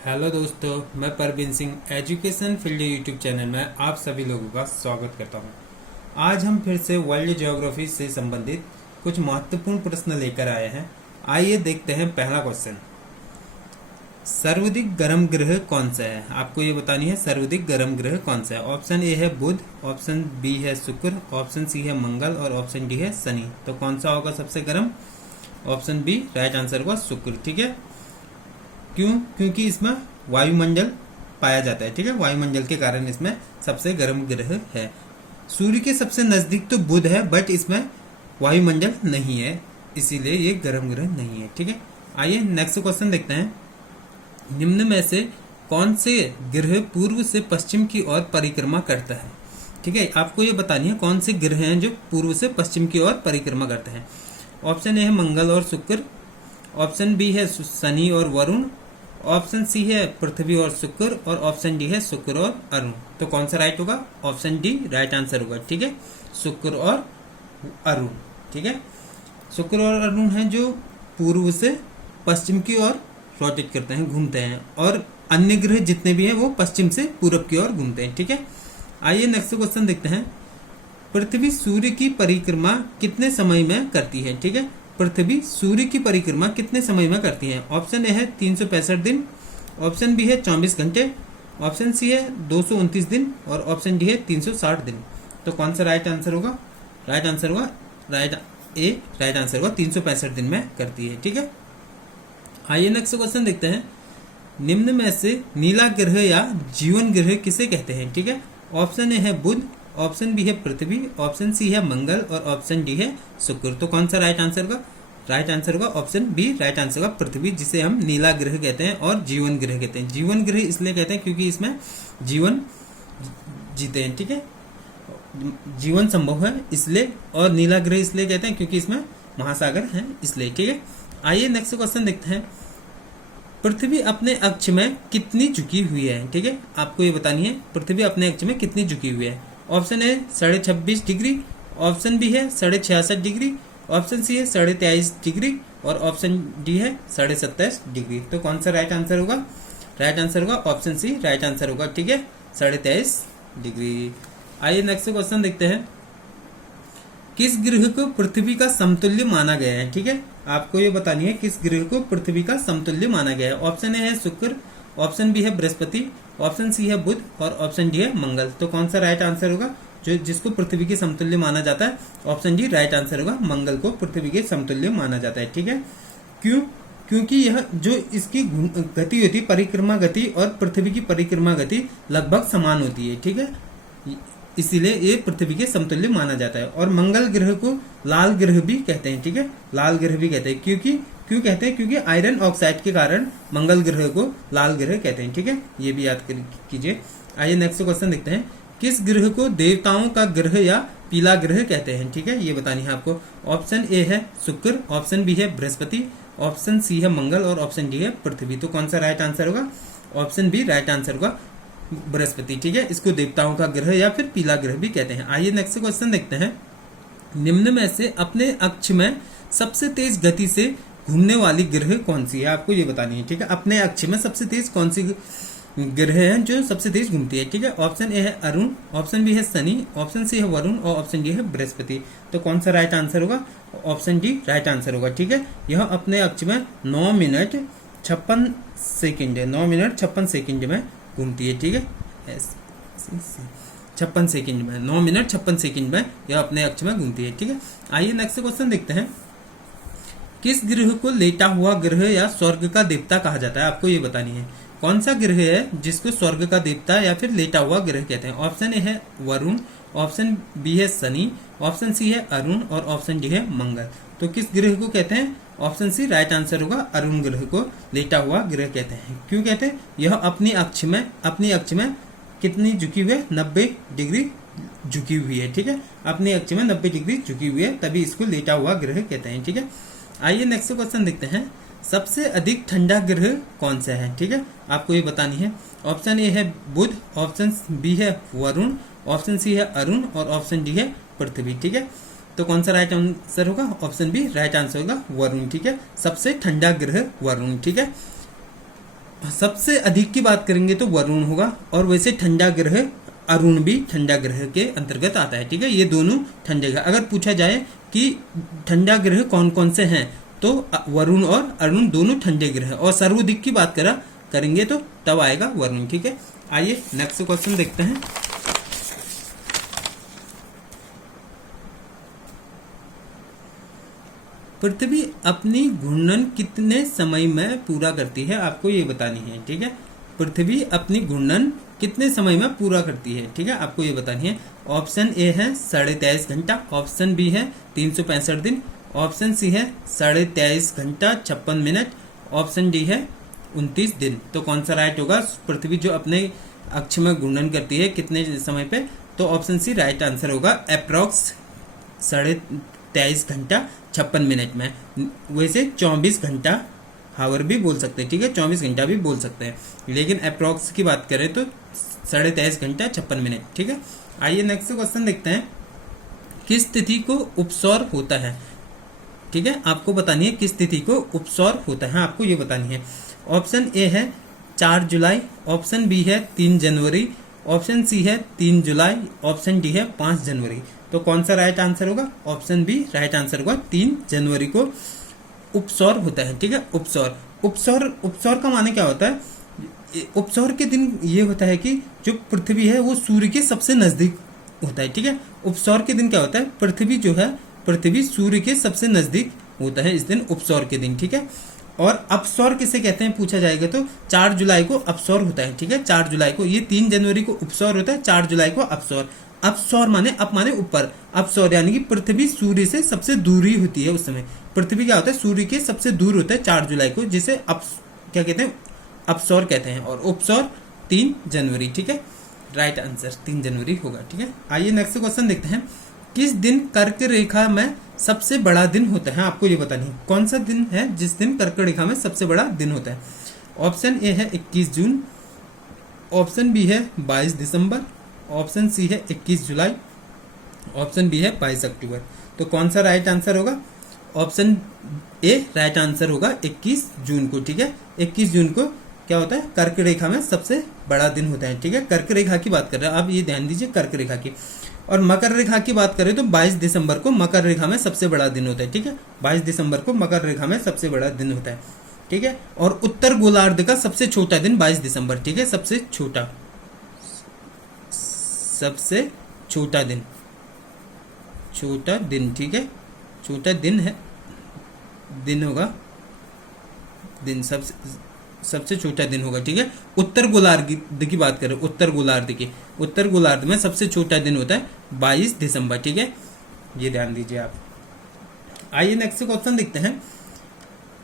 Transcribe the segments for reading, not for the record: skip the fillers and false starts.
Hello दोस्तों, मैं Parveen Singh education field YouTube channel में आप सभी लोगों का स्वागत करता हूं। आज हम फिर से वर्ल्ड ज्योग्राफी से संबंधित कुछ महत्वपूर्ण प्रश्न लेकर आए हैं। आइए देखते हैं पहला क्वेश्चन। सर्वाधिक गर्म ग्रह कौन सा है? आपको ये बतानी है सर्वाधिक गर्म ग्रह कौन सा है। ऑप्शन ए है बुध, ऑप्शन बी है शुक्र, ऑप्शन सी है मंगल और ऑप्शन डी है शनि। तो कौन सा होगा सबसे गर्म? ऑप्शन बी राइट आंसर होगा शुक्र। ठीक है, क्यों? क्योंकि इसमें वायुमंडल पाया जाता है। ठीक है, वायुमंडल के कारण इसमें सबसे गर्म ग्रह है। सूर्य के सबसे नजदीक तो बुध है, बट इसमें वायुमंडल नहीं है, इसीलिए ये गर्म ग्रह नहीं है। ठीक है, आइए नेक्स्ट क्वेश्चन देखते हैं। निम्न में से कौन से ग्रह पूर्व से पश्चिम की ओर परिक्रमा करता है? ठीक है, आपको ये बतानी है कौन से ग्रह हैं जो पूर्व से पश्चिम की ओर परिक्रमा करते हैं। ऑप्शन ए है मंगल और शुक्र, ऑप्शन बी है शनि और वरुण, ऑप्शन सी है पृथ्वी और शुक्र और ऑप्शन डी है शुक्र और अरुण। तो कौन सा राइट होगा? ऑप्शन डी राइट आंसर होगा। ठीक है, शुक्र और अरुण। ठीक है, शुक्र और अरुण हैं जो पूर्व से पश्चिम की ओर रोटेट करते हैं, घूमते हैं, और अन्य ग्रह जितने भी हैं वो पश्चिम से पूरब की ओर घूमते हैं। ठीक है, आइए नेक्स्ट क्वेश्चन देखते हैं। पृथ्वी सूर्य की परिक्रमा कितने समय में करती है? ठीक है, पृथ्वी सूर्य की परिक्रमा कितने समय में करती है? ऑप्शन ए है 365 दिन, ऑप्शन बी है 24 घंटे, ऑप्शन सी है 229 दिन और ऑप्शन डी है 360 दिन। तो कौन सा राइट आंसर होगा? राइट आंसर होगा राइट आंसर होगा 365 दिन में करती है। ठीक है, आइए नेक्स्ट क्वेश्चन देखते हैं। निम्न में से नीला ग्रह या जीवन ग्रह किसे कहते हैं? ठीक है, ऑप्शन ए है बुध, ऑप्शन बी है पृथ्वी, ऑप्शन सी है मंगल और ऑप्शन डी है शुक्र। तो कौन सा राइट आंसर होगा? राइट आंसर होगा ऑप्शन बी राइट आंसर होगा पृथ्वी, जिसे हम नीला ग्रह कहते हैं और जीवन ग्रह कहते हैं। जीवन ग्रह इसलिए कहते हैं क्योंकि इसमें जीवन जीते हैं। ठीक है, जीवन संभव है इसलिए, और नीला ग्रह इसलिए कहते हैं क्योंकि इसमें महासागर हैं इसलिए। ठीक है, आइए नेक्स्ट क्वेश्चन देखते हैं। पृथ्वी अपने अक्ष में कितनी झुकी हुई है? ठीक है, आपको ये बतानी है पृथ्वी अपने अक्ष में कितनी झुकी हुई है। Option A 26.5 degree, option B है 66.5 डिग्री, ऑप्शन सी है 23.5 डिग्री और ऑप्शन डी है 27.5 डिग्री। तो कौन सा राइट आंसर होगा? राइट आंसर होगा ऑप्शन सी राइट आंसर होगा। ठीक है, 23.5 डिग्री। आइए नेक्स्ट क्वेश्चन देखते हैं। किस ग्रह को पृथ्वी का समतुल्य माना गया है? ठीक है, आपको ये बतानी है किस ग्रह को पृथ्वी का समतुल्य माना गया है। ऑप्शन ए है शुक्र, ऑप्शन बी है बृहस्पति, ऑप्शन सी है बुध और ऑप्शन डी है मंगल। तो कौन सा राइट आंसर होगा जो जिसको पृथ्वी के समतुल्य माना जाता है? ऑप्शन डी राइट आंसर होगा, मंगल को पृथ्वी के समतुल्य माना जाता है। ठीक है, क्यों? क्योंकि यह जो इसकी गति होती है, परिक्रमा गति और पृथ्वी की परिक्रमा गति लगभग समान होती है। ठीक है, इसीलिए ये पृथ्वी के समतुल्य माना जाता है। और मंगल ग्रह को लाल ग्रह भी कहते हैं। ठीक है, लाल ग्रह भी कहते हैं। क्यों कहते हैं? क्योंकि आयरन ऑक्साइड के कारण मंगल ग्रह को लाल ग्रह कहते हैं। ठीक है, ये भी याद कीजिए। आइए नेक्स्ट क्वेश्चन देखते हैं। किस ग्रह को देवताओं का ग्रह या पीला ग्रह कहते हैं? ठीक है, ये बतानी है आपको। ऑप्शन ए है शुक्र, ऑप्शन बी है बृहस्पति, ऑप्शन सी है मंगल और ऑप्शन डी है पृथ्वी। तो कौन सा राइट आंसर होगा? ऑप्शन बी राइट आंसर होगा बृहस्पति। ठीक है, इसको देवताओं का ग्रह या फिर पीला ग्रह भी कहते हैं। आइए नेक्स्ट क्वेश्चन देखते हैं। निम्न में से अपने अक्ष में सबसे तेज गति से घूमने वाली ग्रह कौन सी है? आपको ये बतानी है। ठीक है, अपने अक्ष में सबसे तेज कौन सी ग्रह है जो सबसे तेज घूमती है? ठीक है, ऑप्शन ए है अरुण, ऑप्शन बी है शनि, ऑप्शन सी है वरुण और ऑप्शन डी है बृहस्पति। तो कौन सा राइट आंसर होगा? ऑप्शन डी राइट आंसर होगा। ठीक है, यह अपने अक्ष में 9 मिनट 56 सेकेंड 9 मिनट 56 सेकेंड में घूमती है। ठीक है, 56 सेकेंड में 9 मिनट 56 सेकेंड में यह अपने अक्ष में घूमती है। ठीक है, आइए नेक्स्ट क्वेश्चन देखते हैं। किस ग्रह को लेटा हुआ ग्रह या स्वर्ग का देवता कहा जाता है? आपको ये बतानी है कौन सा ग्रह है जिसको स्वर्ग का देवता या फिर लेटा हुआ ग्रह कहते हैं। ऑप्शन ए है वरुण, ऑप्शन बी है शनि, ऑप्शन सी है अरुण और ऑप्शन डी है मंगल। तो किस ग्रह को कहते हैं? ऑप्शन सी राइट आंसर होगा, अरुण ग्रह को लेटा हुआ ग्रह कहते हैं। क्यों कहते हैं? यह अपनी अक्ष में कितनी झुकी हुई है? 90 डिग्री झुकी हुई है। ठीक है, अपनी अक्ष में 90 डिग्री झुकी हुई है, तभी इसको लेटा हुआ ग्रह कहते हैं। ठीक है, आइए नेक्स्ट क्वेश्चन देखते हैं। सबसे अधिक ठंडा ग्रह कौन सा है? ठीक है, आपको ये बतानी है। ऑप्शन ए है बुध, ऑप्शन बी है वरुण, ऑप्शन सी है अरुण और ऑप्शन डी है पृथ्वी। ठीक है, तो कौन सा राइट आंसर होगा? ऑप्शन बी राइट आंसर होगा वरुण। ठीक है, सबसे ठंडा ग्रह वरुण। ठीक है, सबसे अधिक की बात करेंगे तो वरुण होगा, और वैसे ठंडा ग्रह अरुण भी ठंडा ग्रह के अंतर्गत आता है। ठीक है, ये दोनों ठंडे ग्रह। अगर पूछा जाए कि ठंडा ग्रह कौन कौन से हैं, तो वरुण और अरुण दोनों ठंडे ग्रह हैं। और सर्वाधिक की बात करेंगे तो तब आएगा वरुण। ठीक है, आइए नेक्स्ट क्वेश्चन देखते हैं। पृथ्वी अपनी घूर्णन कितने समय में पूरा करती है, आपको ये बतानी है। ठीक है, पृथ्वी अपनी घूर्णन कितने समय में पूरा करती है, ठीक है, आपको ये बतानी है। ऑप्शन ए है 23.5 घंटा, ऑप्शन बी है 365 दिन, ऑप्शन सी है 23.5 घंटा 56 मिनट, ऑप्शन डी है 29 दिन। तो कौन सा राइट होगा? पृथ्वी जो अपने अक्ष में घूर्णन करती है कितने समय पे, तो ऑप्शन सी राइट आंसर होगा, अप्रॉक्स 23.5 घंटा 56 मिनट में। वैसे 24 घंटा हावर भी बोल सकते हैं। ठीक है, 24 घंटा भी बोल सकते हैं, लेकिन अप्रॉक्स की बात करें तो 23.5 घंटा 56 मिनट। ठीक है, आइए नेक्स्ट क्वेश्चन देखते हैं। किस तिथि को उपसौर होता है? ठीक है, आपको बतानी है किस तिथि को उपसौर होता है, आपको ये बतानी है। ऑप्शन ए है 4 जुलाई, ऑप्शन बी है 3 जनवरी, ऑप्शन सी है 3 जुलाई, ऑप्शन डी है 5 जनवरी। तो कौन सा राइट आंसर होगा? ऑप्शन बी राइट आंसर होगा, 3 जनवरी को उपसौर होता है। ठीक है, उपसौर का माने क्या होता है? उपसौर के दिन ये होता है कि जो पृथ्वी है वो सूर्य के सबसे नजदीक होता है। ठीक है, उपसौर के दिन क्या होता है? पृथ्वी सूर्य के सबसे नजदीक होता है इस दिन, उपसौर के दिन। ठीक है, और अपसौर किसे कहते हैं पूछा जाएगा तो 4 जुलाई को अपसौर होता है। ठीक है, 4 जुलाई को, ये 3 जनवरी को उपसौर होता है, 4 जुलाई को अपसौर। अपसौर माने अप माने ऊपर, अपसौर यानी कि पृथ्वी सूर्य से सबसे दूरी होती है उस समय। पृथ्वी क्या होता है? सूर्य के सबसे दूर होता है 4 जुलाई को, जिसे क्या कहते हैं? अपसौर कहते हैं। और उपसौर 3 जनवरी। ठीक है, राइट आंसर 3 जनवरी होगा। ठीक है, आइए नेक्स्ट क्वेश्चन देखते हैं। किस दिन कर्क रेखा में सबसे बड़ा दिन होता है, आपको ये बतानी है। कौन सा दिन है जिस दिन कर्क रेखा में सबसे बड़ा दिन होता है? ऑप्शन ए है 21 जून, ऑप्शन बी है 22 दिसंबर, ऑप्शन सी है 21 जुलाई, ऑप्शन बी है 22 अक्टूबर। तो कौन सा राइट आंसर होगा? ऑप्शन ए राइट आंसर होगा 21 जून को। ठीक है, 21 जून को क्या होता है? कर्क रेखा में सबसे बड़ा दिन होता है। ठीक है, कर्क रेखा की बात कर रहे हैं आप, ये ध्यान दीजिए कर्क रेखा की। और मकर रेखा की बात करें तो 22 दिसंबर को मकर रेखा में सबसे बड़ा दिन होता है। ठीक है, 22 दिसंबर को मकर रेखा में सबसे बड़ा दिन होता है। ठीक है, और उत्तर गोलार्ध का सबसे छोटा दिन 22 दिसंबर। ठीक है, सबसे छोटा दिन। ठीक है, छोटा दिन है, दिन होगा, दिन सबसे छोटा दिन होगा। ठीक है, उत्तर गोलार्ध की बात करें, उत्तर गोलार्ध में सबसे छोटा दिन होता है 22 दिसंबर। ठीक है, ये ध्यान दीजिए आप। आइए नेक्स्ट क्वेश्चन देखते हैं।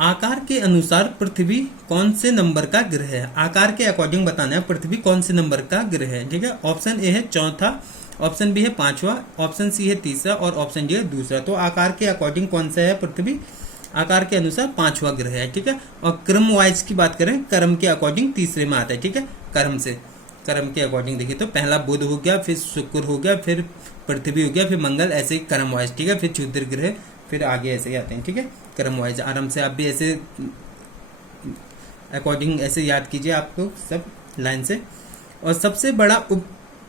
आकार के अनुसार पृथ्वी कौन से नंबर का ग्रह है? आकार के अकॉर्डिंग बताना है पृथ्वी कौन से नंबर का ग्रह है। ठीक है, ऑप्शन ए है चौथा, ऑप्शन बी है 5वां, ऑप्शन सी है तीसरा, और ऑप्शन डी है दूसरा। तो आकार के अकॉर्डिंग कौन सा है पृथ्वी? आकार के अनुसार 5वां ग्रह है। ठीक है, और क्रम वाइज की बात करें, क्रम के अकॉर्डिंग तीसरे में आता है। ठीक है, क्रम के अकॉर्डिंग देखिए तो पहला बुध हो गया, फिर शुक्र हो गया, फिर पृथ्वी हो गया, फिर मंगल, ऐसे ही क्रम वाइज। ठीक है, फिर क्षुद्र ग्रह, फिर आगे ऐसे ही आते हैं। ठीक है, क्रम वाइज आराम से आप भी ऐसे अकॉर्डिंग ऐसे याद कीजिए आपको सब लाइन से। और सबसे बड़ा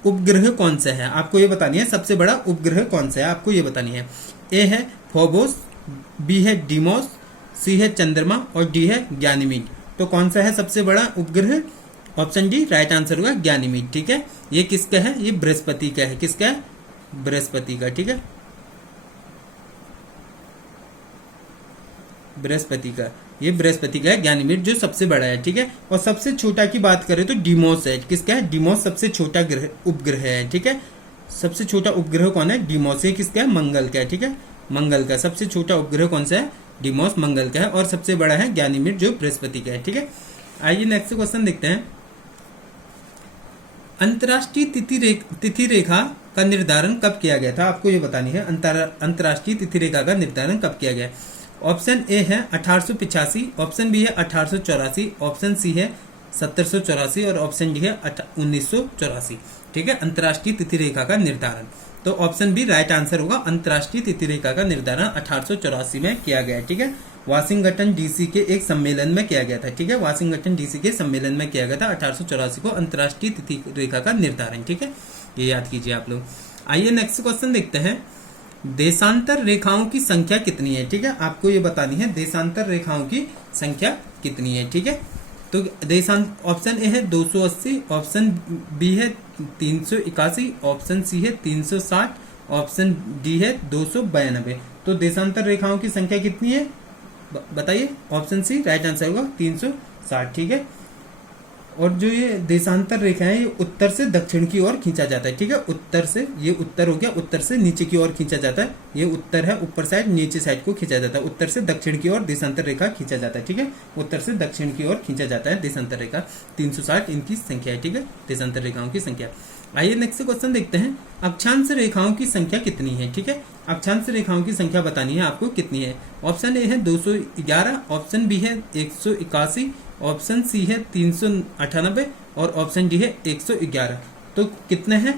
उपग्रह कौन सा है, आपको ये बतानी है। सबसे बड़ा उपग्रह कौन सा है, आपको ये बतानी है। ए है फोबोस, बी है डीमोस, सी है चंद्रमा, और डी है गैनीमीड। तो कौन सा है सबसे बड़ा उपग्रह? ऑप्शन डी राइट आंसर होगा, गैनीमीड। ठीक है, ये किसका है? ये बृहस्पति का है। किसका है? बृहस्पति का। ठीक है, बृहस्पति का, ये बृहस्पति का है गैनीमीड, जो सबसे बड़ा है। ठीक है, और सबसे छोटा की बात करें तो डीमोस है। किसका है? डीमोस सबसे छोटा उपग्रह है। ठीक है, सबसे छोटा उपग्रह कौन है? डीमोस। ये किसका है? मंगल का है। ठीक है, मंगल का सबसे छोटा उपग्रह कौन सा है? डीमोस, मंगल का है। और सबसे बड़ा है गैनीमीड, जो बृहस्पति का है। ठीक है, आइए नेक्स्ट क्वेश्चन देखते हैं। अंतर्राष्ट्रीय तिथि रेखा का निर्धारण कब किया गया था, आपको ये बतानी है। अंतर्राष्ट्रीय तिथि रेखा का निर्धारण कब किया गया? ऑप्शन ए है 1885, ऑप्शन बी है 1884, ऑप्शन सी है 1784, और ऑप्शन डी है 1984। ठीक है, अंतर्राष्ट्रीय तिथि रेखा का निर्धारण, तो ऑप्शन बी राइट आंसर होगा। अंतर्राष्ट्रीय तिथि रेखा का निर्धारण 1884 में किया गया है। ठीक है, वाशिंगटन डीसी के एक सम्मेलन में किया गया था। ठीक है, वाशिंगटन डीसी के सम्मेलन में किया गया था 1884 को अंतर्राष्ट्रीय तिथि रेखा का निर्धारण। ठीक है, ये याद कीजिए आप लोग। आइए नेक्स्ट क्वेश्चन देखते हैं, देशांतर रेखाओं की संख्या कितनी है। ठीक है, आपको ये बतानी है देशांतर रेखाओं की संख्या कितनी है। ठीक है, तो ऑप्शन ए है 280, ऑप्शन बी है 381, ऑप्शन सी है 360, ऑप्शन डी है 292। तो देशांतर रेखाओं की संख्या कितनी है बताइए। ऑप्शन सी राइट आंसर होगा 360। ठीक है, और जो ये देशांतर रेखा है ये उत्तर से दक्षिण की ओर खींचा जाता है। ठीक है, उत्तर से, ये उत्तर हो गया, उत्तर से नीचे की ओर खींचा जाता है। ये उत्तर है, ऊपर साइड, नीचे साइड को खींचा जाता है। उत्तर से दक्षिण की ओर देशांतर रेखा खींचा जाता है। ठीक है, उत्तर से दक्षिण की ओर खींचा जाता है देशांतर रेखा। 360 इनकी संख्या है। ठीक है, देशांतर रेखाओं की संख्या। आइए नेक्स्ट क्वेश्चन देखते हैं, अक्षांश रेखाओं की संख्या कितनी है। ठीक है, अक्षांश रेखाओं की संख्या बतानी है आपको कितनी है। ऑप्शन ए है 211, ऑप्शन बी है 181, ऑप्शन सी है 398 और ऑप्शन डी है 111। तो कितने हैं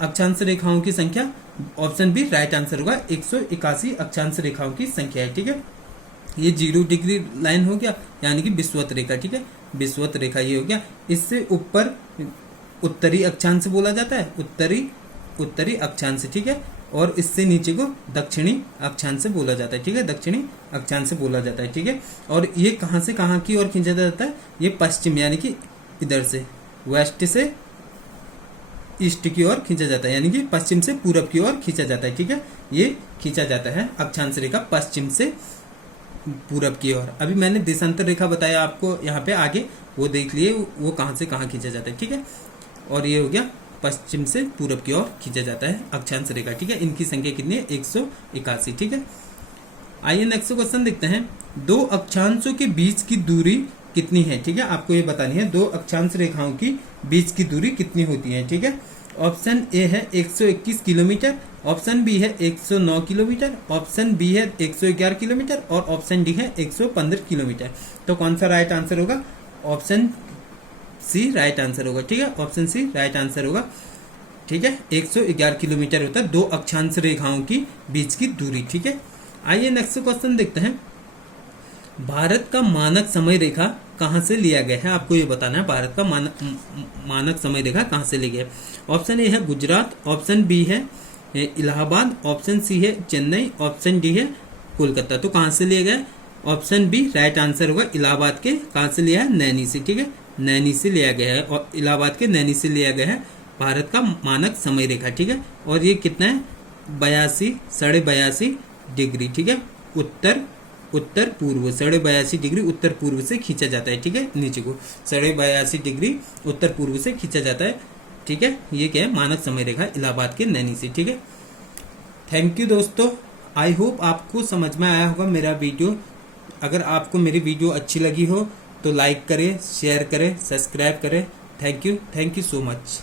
अक्षांश रेखाओं की संख्या। ऑप्शन बी राइट आंसर होगा, 181 अक्षांश रेखाओं की संख्या है। ठीक है, ये 0 डिग्री लाइन हो गया, यानी कि विषुवत रेखा। ठीक है, विषुवत रेखा ये हो गया। इससे ऊपर उत्तरी अक्षांश बोला जाता है, उत्तरी अक्षांश। ठीक है, और इससे नीचे को दक्षिणी अक्षांश से बोला जाता है। ठीक है, दक्षिणी अक्षांश से बोला जाता है। ठीक है, और ये कहां से कहां की ओर खींचा जाता है, ये पश्चिम यानी कि इधर से, वेस्ट से ईस्ट की ओर खींचा जाता है, यानी कि पश्चिम से पूरब की ओर खींचा जाता है। ठीक है, ये खींचा जाता है अक्षांश रेखा पश्चिम से पूरब की ओर। अभी मैंने देशांतर रेखा बताया आपको यहाँ पे आगे, वो देख लिए वो कहां से कहां खींचा जाता है। ठीक है, और ये हो गया पश्चिम से पूरब की ओर खींचा जाता है अक्षांश रेखा। ठीक है, इनकी संख्या कितनी है, 181। ठीक है, आइए नेक्स्ट क्वेश्चन देखते हैं, दो अक्षांशों के बीच की दूरी कितनी है। ठीक है, आपको ये बतानी है दो अक्षांश रेखाओं की बीच की दूरी कितनी होती है। ठीक है, ऑप्शन ए है 121 किलोमीटर, ऑप्शन बी है 109 किलोमीटर, ऑप्शन बी है 111 किलोमीटर और ऑप्शन डी है 115 किलोमीटर। तो कौन सा राइट आंसर होगा। ऑप्शन सी राइट आंसर होगा। ठीक है, ऑप्शन सी राइट आंसर होगा। ठीक है, 111 किलोमीटर होता है दो अक्षांश रेखाओं की बीच की दूरी। ठीक है, आइए नेक्स्ट क्वेश्चन देखते हैं, भारत का मानक समय रेखा कहां से लिया गया है। आपको ये बताना है भारत का मानक समय रेखा कहां से लिया गया है। ऑप्शन ए है गुजरात, ऑप्शन बी है इलाहाबाद, ऑप्शन सी है चेन्नई, ऑप्शन डी है कोलकाता। तो कहां से लिया गया। ऑप्शन बी राइट आंसर होगा, इलाहाबाद के कहां से लिया है, नैनी से। ठीक है, नैनी से लिया गया है, और इलाहाबाद के नैनी से लिया गया है भारत का मानक समय रेखा। ठीक है, और ये कितना है, 82 डिग्री। ठीक है, उत्तर पूर्व 82 डिग्री उत्तर पूर्व से खींचा जाता है। ठीक है, नीचे को 82 डिग्री उत्तर पूर्व से खींचा जाता है। ठीक है, ये क्या है, मानक समय रेखा इलाहाबाद के नैनी से। ठीक है, थैंक यू दोस्तों, आई होप आपको समझ में आया होगा मेरा वीडियो। अगर आपको मेरी वीडियो अच्छी लगी हो तो लाइक करें, शेयर करें, सब्सक्राइब करें। Thank you so much.